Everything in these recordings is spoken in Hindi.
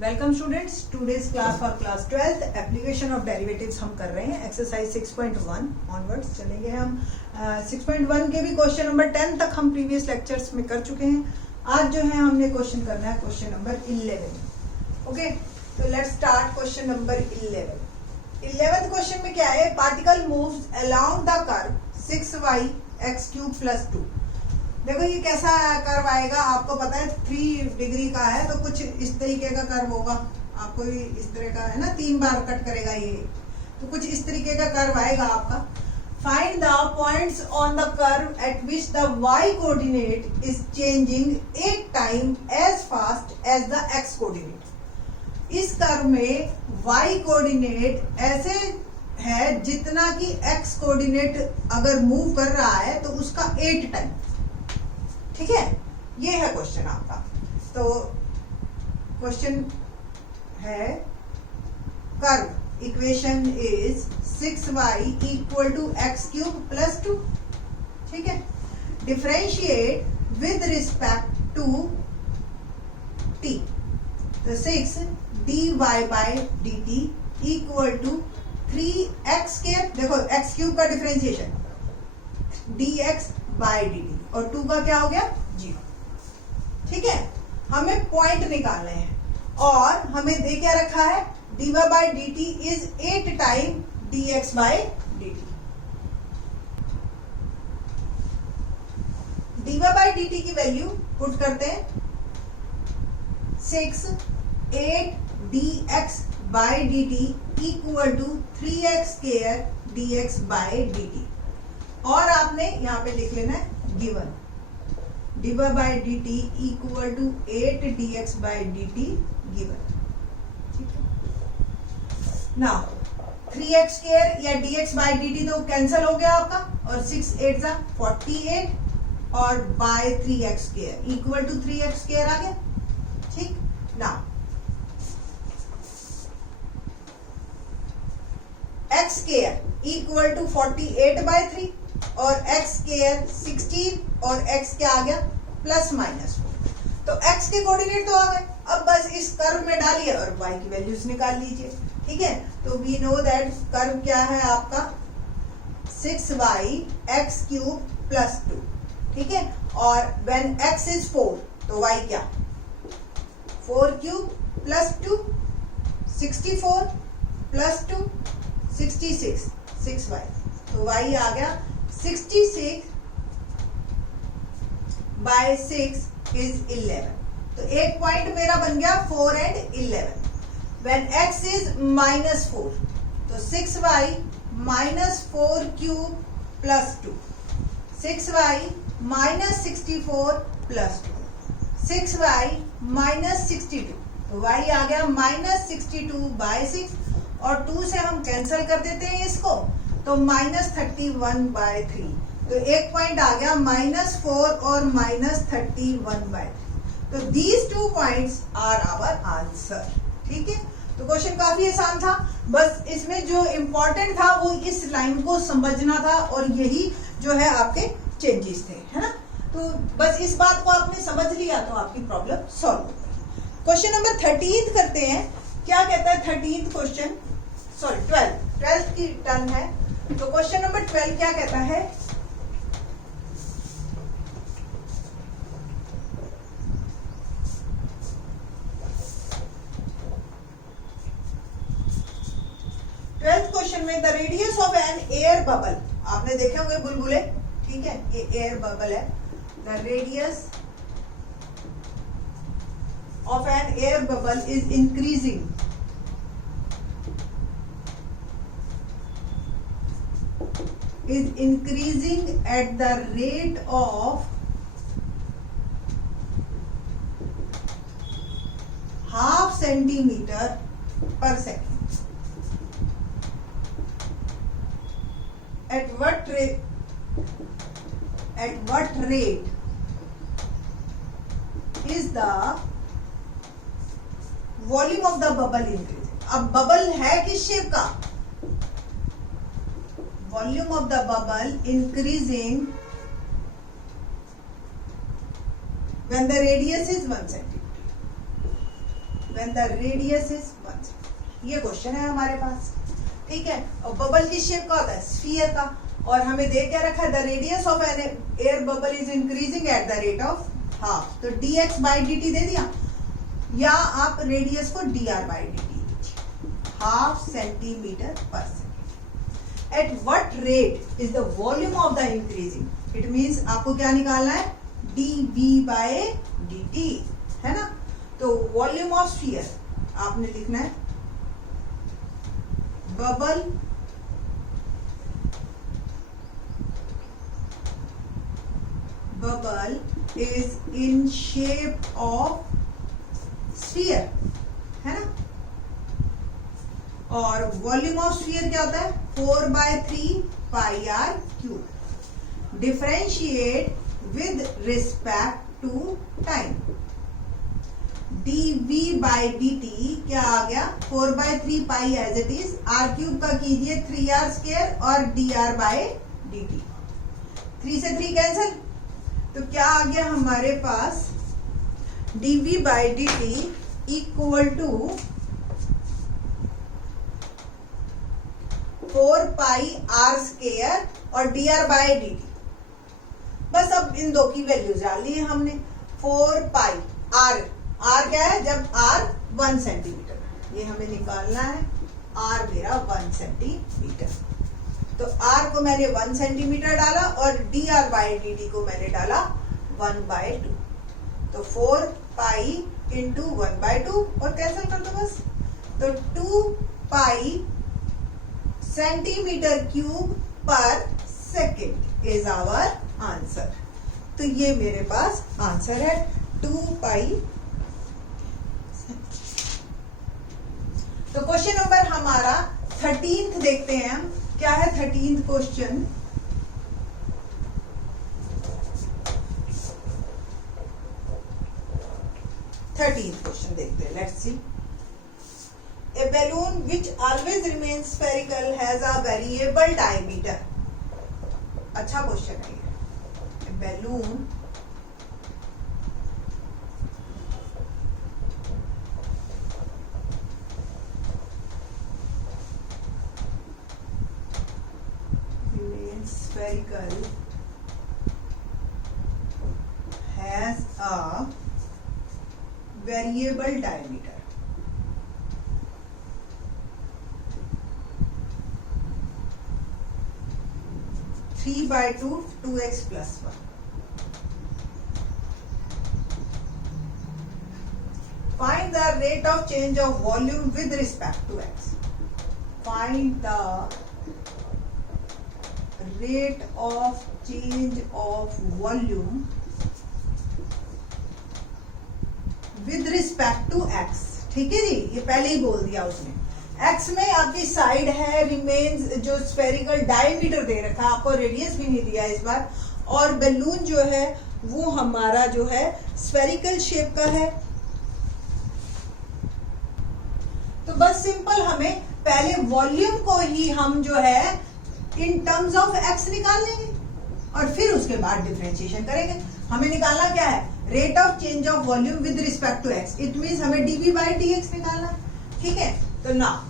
Welcome students, today's class for class 12th application of derivatives हम कर रहे हैं। एक्सरसाइज 6.1 ऑनवर्ड्स चलेंगे हम। 6.1 के भी क्वेश्चन नंबर 10 तक हम प्रीवियस लेक्चर्स में कर चुके हैं। आज जो है हमने क्वेश्चन करना है क्वेश्चन नंबर 11। ओके, तो let's start question number 11। 11th question में क्या है? Particle moves along the curve 6y x³ + 2। देखो ये कैसा कर्व आएगा, आपको पता है 3 डिग्री का है तो कुछ इस तरीके का कर्व होगा। आपको इस तरह का है ना, 3 बार कट करेगा ये, तो कुछ इस तरीके का कर्व आएगा आपका। Find the points on the curve at which the y coordinate is changing 8 time as fast as the x coordinate. इस कर्व में y कोऑर्डिनेट ऐसे है जितना कि x कोऑर्डिनेट अगर मूव कर रहा है तो उसका 8 टाइम। ठीक है, ये है क्वेश्चन आपका। तो क्वेश्चन है curve equation is 6y = x³ + 2। ठीक है, differentiate with respect to t। तो 6 dy/dt = 3x²। देखो x³ का डिफरेंशिएशन dx/dt और 2 का क्या हो गया? 0। ठीक है, हमें पॉइंट निकालने हैं और हमें दे क्या रखा है? dy/dt is 8 time dx/dt। dy/dt की वैल्यू पुट करते हैं 6 8 dx/dt = 3x² dx/dt। और आपने यहाँ पे लिख लेना है गिवन dy/dt = 8 dx/dt गिवन। ठीक है, नाउ 3x² या dx/dt तो कैंसिल हो गया आपका, और 6 8 = 48 और बाय 3x² = 3x² आ गया। ठीक, नाउ x² = 48/3 और x² 16 और x क्या आ गया? +-4। तो x के कोऑर्डिनेट तो आ गए, अब बस इस कर्व में डालिए और y की वैल्यूज निकाल लीजिए। ठीक है, तो वी नो दैट कर्व क्या है आपका? 6y x³ + 2। ठीक है, और व्हेन x is 4 तो y क्या? 4³ + 2 64 + 2 66 6y। तो y आ गया 66/6 is 11। तो एक पॉइंट मेरा बन गया 4 and 11। When x is -4 तो 6y -4³ + 2 6y -64 + 2 6y -62। तो y आ गया -62/6 और 2 से हम कैंसिल कर देते हैं इसको, तो -31/3। तो एक पॉइंट आ गया -4 और -31/3। तो these 2 points are our answer. ठीक है, तो क्वेश्चन काफी आसान था, बस इसमें जो इम्पोर्टेंट था वो इस लाइन को समझना था और यही जो है आपके चेंजेस थे, है ना। तो बस इस बात को आपने समझ लिया तो आपकी प्रॉब्लम सॉल्व हो गई। क्वेश्चन नंबर 13 करते हैं। क्या कहता है 13th क्वेश्चन? सॉरी 12th की टर्न है। तो क्वेश्चन नंबर 12 क्या कहता है? क्वेश्चन में the radius of an air bubble, आपने देखे होंगे बुलबुले, ठीक है, ये एयर बबल है। The radius of an air bubble is increasing at the rate of ½ centimeter per second. At what rate is the volume of the bubble increasing? अब बबल है किस शेप का? Volume of the bubble increasing when the radius is 1 centimeter. When the radius is 1 centimetre. ये क्वेश्चन है हमारे पास, ठीक है। और बबल की शेप का होता है स्फीयर का, और हमें दे क्या रखा है, the radius of an air bubble is increasing at the rate of half. तो dx बाई dt दे दिया, या आप रेडियस को dr बाई dt लीजिए, half centimetre per second. At what rate is the volume of the increasing, it means आपको क्या निकालना है, dv बाय dt, है ना। तो वॉल्यूम ऑफ स्फीयर आपने लिखना है bubble is in shape of sphere, है ना। और वॉल्यूम ऑफ स्फीयर क्या होता है, 4/3 pi r cube. Differentiate with respect to time. dv by dt क्या आ गया, 4/3 pi as it is, r cube का कीजिए 3r स्क्वायर और dr बाई dt, 3 से 3 कैंसिल, तो क्या आ गया हमारे पास, dv by dt equal to 4 pi r square और dr बाई dt। बस अब इन दो की वैल्यूज डाल ली है हमने। 4 पाई आर, आर क्या है, जब आर 1 सेंटीमीटर, ये हमें निकालना है, आर मेरा 1 सेंटीमीटर, तो आर को मैंने 1 सेंटीमीटर डाला और dr बाई dt को मैंने डाला 1/2, तो 4 पाई इंटू 1/2 और कैंसिल कर दो बस, तो 2 पाई सेंटीमीटर क्यूब पर सेकेंड इज आवर आंसर। तो ये मेरे पास आंसर है 2 पाई। तो क्वेश्चन नंबर हमारा 13th देखते हैं हम, क्या है 13th क्वेश्चन। क्वेश्चन देखते हैं, let's see. A balloon which always remains spherical has a variable diameter। अच्छा क्वेश्चन है ये। A balloon remains spherical has a variable diameter। Three by two 2x plus 1। Find the rate of change of volume with respect to x। Find the rate of change of volume with respect to x। ठीक है जी, ये पहले ही बोल दिया उसने। x में आपकी साइड है, रिमेन्स जो स्फेरिकल डायमीटर दे रखा है, आपको रेडियस भी नहीं दिया इस बार, और बैलून जो है वो हमारा जो है स्फेरिकल शेप का है। तो बस सिंपल हमें पहले वॉल्यूम को ही हम जो है इन टर्म्स ऑफ x निकाल लेंगे और फिर उसके बाद डिफरेंशिएशन करेंगे। हमें निकालना क्या है, rate of change of volume with respect to x। It means हमें dv बाई dx निकालना है, ठीक है। तो ना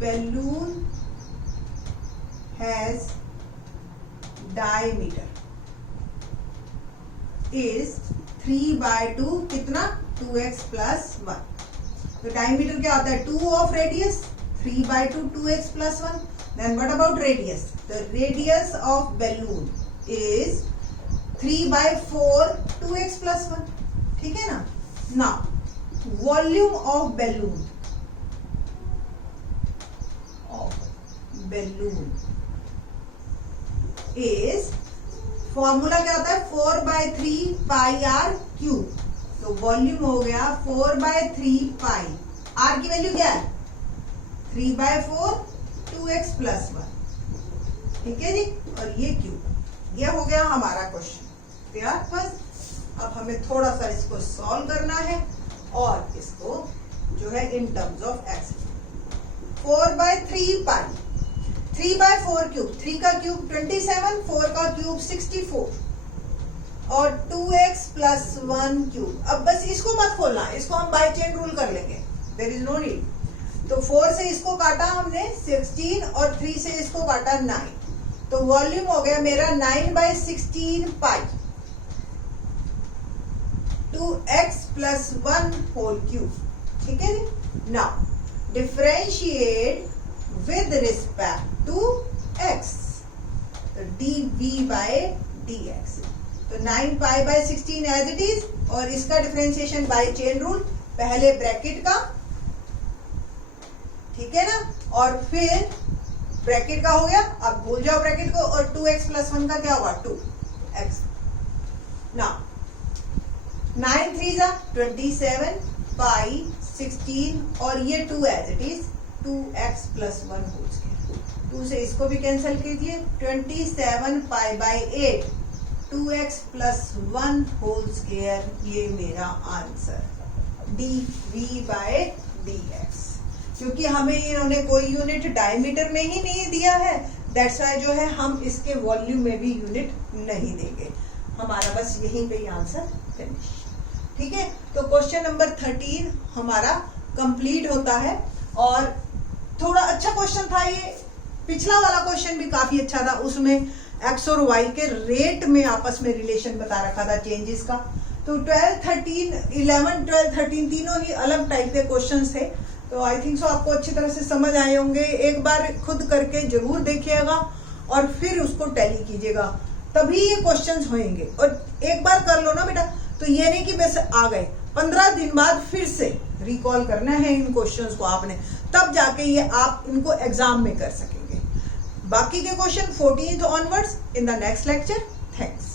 balloon has diameter is 3/2 कितना 2x plus 1। तो डायमीटर क्या होता है 2 of radius, 3/2 2x plus 1। then what about radius? The radius of balloon is 3/4 2x plus 1, ठीक है ना। now volume of balloon is, formula क्या होता है 4/3 पाई आर क्यूब। तो वॉल्यूम हो गया 4/3 पाई, आर की वैल्यू क्या है 3/4 2x plus 1, ठीक है जी। और ये क्यूब, ये हो गया हमारा क्वेश्चन तैयार। बस अब हमें थोड़ा सा इसको सॉल्व करना है और इसको जो है in terms of x. 4/3 pi, 3/4 cube, 3 का क्यूब 27, 4 का क्यूब 64 और 2x प्लस 1 क्यूब। अब बस इसको मत खोलना, इसको हम बाय चेन रूल कर लेंगे, देयर इज नो नीड। तो 4 से इसको काटा हमने 16 और 3 से इसको काटा 9, तो वॉल्यूम हो गया मेरा 9/16 पाई 2x प्लस 1 होल क्यूब। ठीक है जी। Now differentiate with respect to x, तो dv बाय dx, तो 9 pi by 16 as it is, और इसका डिफरेंशिएशन बाय चेन रूल, पहले ब्रैकेट का, ठीक है ना, और फिर ब्रैकेट का हो गया, अब भूल जाओ ब्रैकेट को, और 2x प्लस 1 का क्या होगा 2x। नाउ 9 3 जा 27 पाई 16 और ये 2 as it is 2x plus 1 whole square. 2 से इसको भी कैंसिल कीजिए, 27 pi by 8 2x plus 1 whole square, ये मेरा आंसर dv बाय dx। क्योंकि हमें इन्होंने कोई यूनिट डायमीटर में ही नहीं दिया है, दैट्स वाई जो है हम इसके वॉल्यूम में भी यूनिट नहीं देंगे, हमारा बस यहीं पे ही आंसर फिनिश। ठीक है, तो क्वेश्चन नंबर 13 हमारा कंप्लीट होता है, और थोड़ा अच्छा क्वेश्चन था ये। पिछला वाला क्वेश्चन भी काफी अच्छा था, उसमें एक्स और वाई के रेट में आपस में रिलेशन बता रखा था चेंजेस का। तो 12, 13, 11, 12, 13 तीनों ही अलग टाइप के क्वेश्चंस थे, तो आई थिंक सो आपको अच्छी तरह से समझ आए होंगे। एक बार खुद करके जरूर देखिएगा और फिर उसको टैली कीजिएगा, तभी ये क्वेश्चंस होंगे। और एक बार कर लो ना बेटा, तो ये नहीं कि बस आ गए, 15 दिन बाद फिर से रिकॉल करना है इन क्वेश्चंस को आपने, तब जाके ये आप इनको एग्जाम में कर सकेंगे। बाकी के question 14th onwards in the next lecture. Thanks.